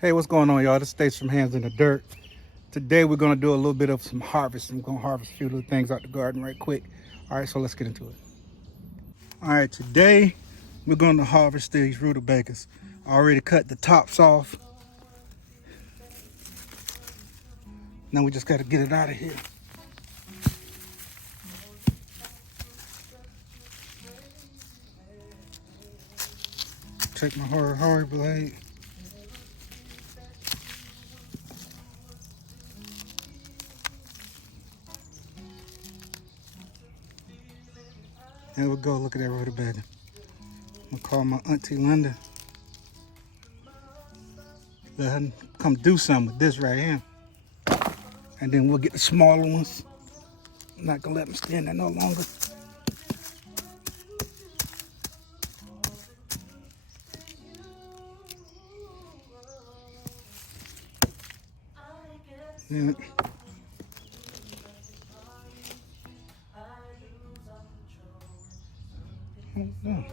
Hey, what's going on, y'all? This is Stace from Hands in the Dirt. Today we're going to do a little bit of some harvest. I'm going to harvest a few little things out the garden right quick. All right, so let's get into it. All right, today we're going to harvest these rutabagas. I already cut the tops off. Now we just got to get it out of here. Take my hard blade. There we go. Look at that rutabaga. I'm going to call my auntie Linda. Let her come do something with this right here. And then we'll get the smaller ones. I'm not going to let them stand there no longer. Yeah. Oh.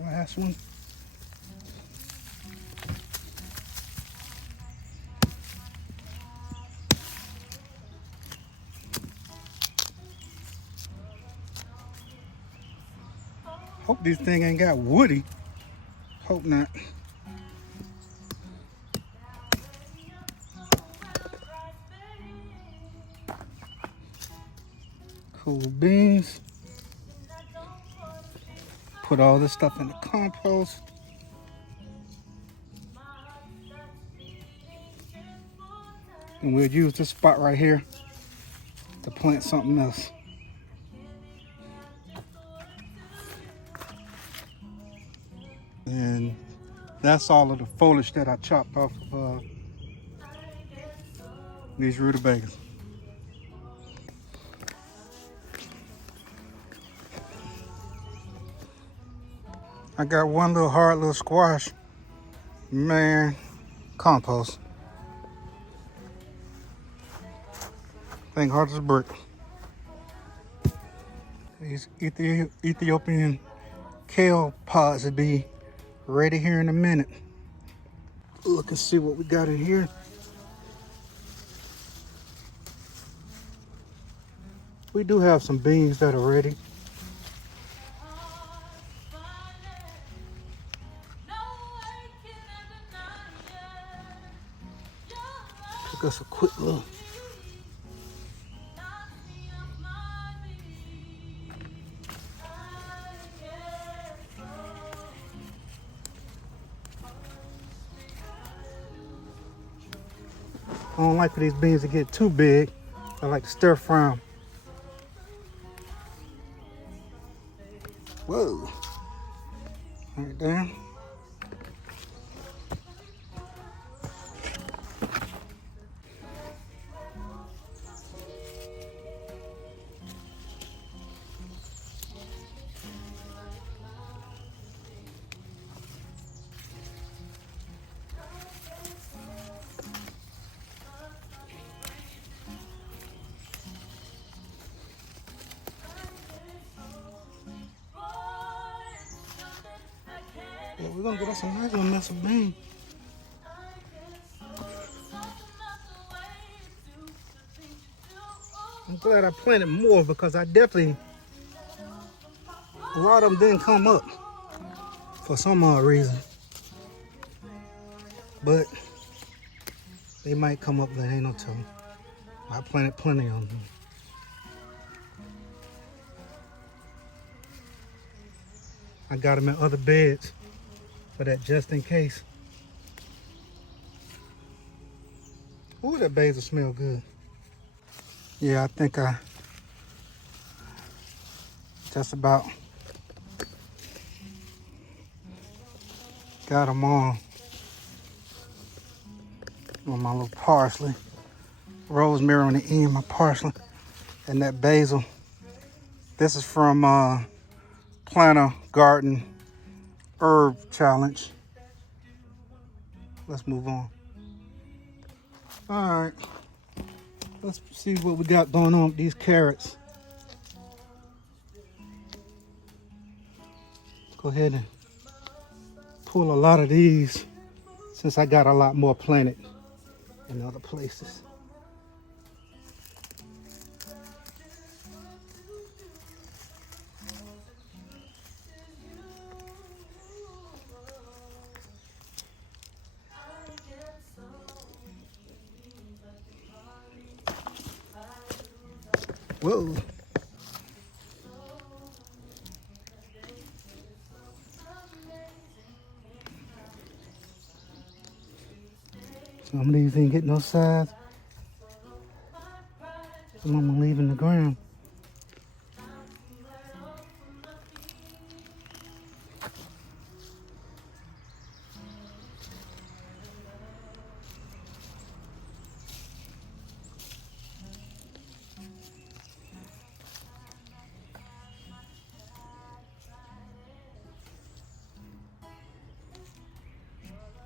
Last one. Hope this thing ain't got woody. Hope not. Cool beans. Put all this stuff in the compost. And we'll use this spot right here to plant something else. And that's all of the foliage that I chopped off of these rutabagas. I got one little hard little squash. Man, compost. Thing hard as a brick. These Ethiopian kale pods will be ready here in a minute. Look and see what we got in here. We do have some beans that are ready. Took us a quick look. I don't like for these beans to get too big. I like to stir fry them. Whoa. Right there. Yeah, we're gonna get us a nice little mess of beans. I'm glad I planted more because I definitely, a lot of them didn't come up for some odd reason. But they might come up, but ain't no telling. I planted plenty of them. I got them in other beds for that just in case. Ooh, that basil smell good. Yeah, I think I just about got them on my little parsley. Rosemary on the end, my parsley, and that basil. This is from Planter Garden Herb Challenge. Let's move on. All right, let's see what we got going on with these carrots. Go ahead and pull a lot of these since I got a lot more planted in other places. Whoa. Some of these ain't getting no size. Some of them are leaving the ground.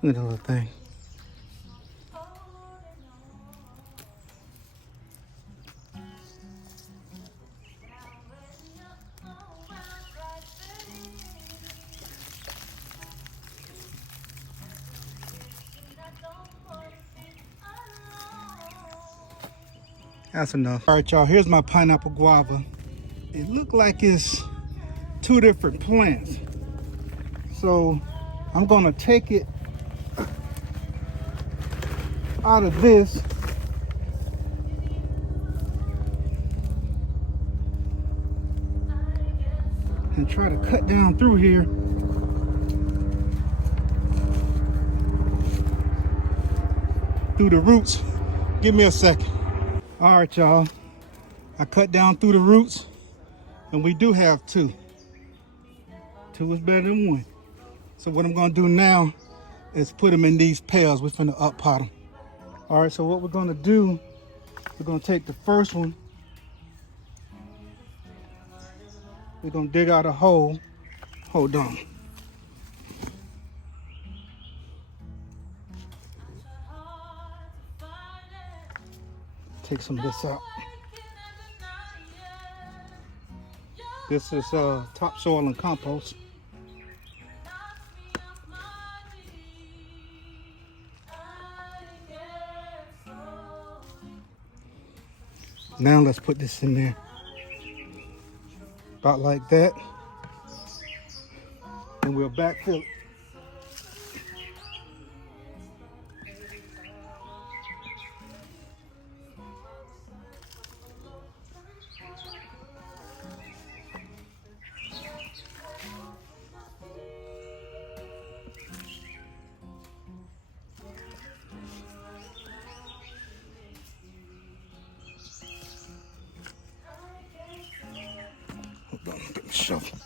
Look at the little thing. That's enough. All right, y'all, here's my pineapple guava. It looked like it's two different plants. So I'm gonna take it out of this and try to cut down through here. Through the roots. Give me a second. All right, y'all. I cut down through the roots and we do have two. Two is better than one. So what I'm gonna do now is put them in these pails. We're finna up pot them. All right, so what we're gonna do, we're gonna take the first one. We're gonna dig out a hole. Hold on. Take some of this out. This is topsoil and compost. Now let's put this in there. About like that. And we'll backfill it. Hold on, get my shovel.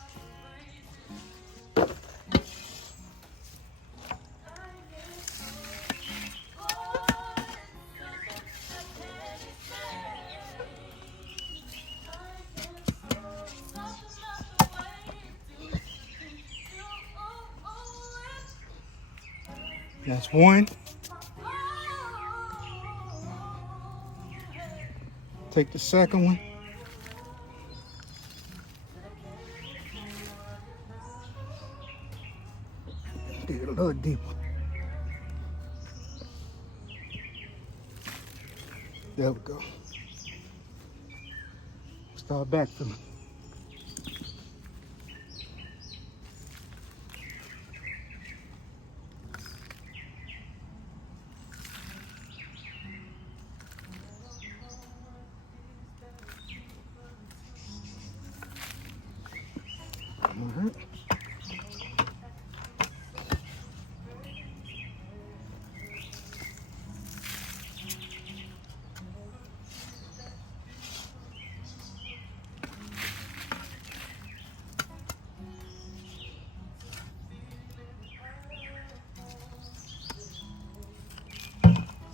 That's one. Take the second one. Dig it a little deeper. There we go. Start backfilling. All right.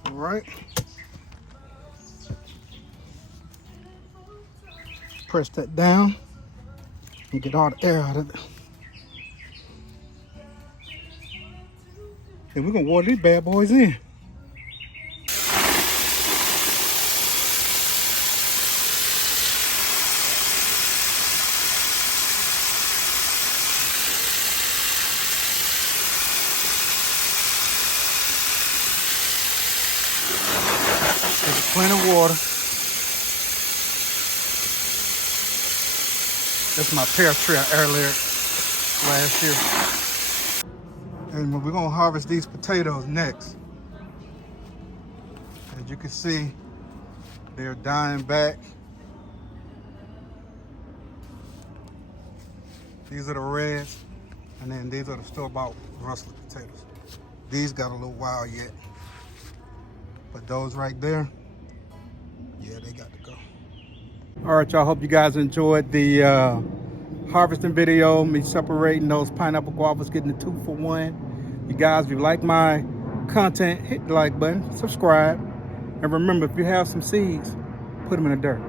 All right. Press that down. and get all the air out of it. And we're gonna water these bad boys in. There's plenty of water. That's my pear tree I air-layered last year. And we're gonna harvest these potatoes next. As you can see, they're dying back. These are the reds, and then these are the store-bought Brussels potatoes. These got a little while yet, but those right there, yeah, they got to go. All right, y'all, hope you guys enjoyed the harvesting video, me separating those pineapple guavas, getting the 2-for-1. You guys, if you like my content, hit the like button, subscribe, and remember, if you have some seeds, put them in the dirt.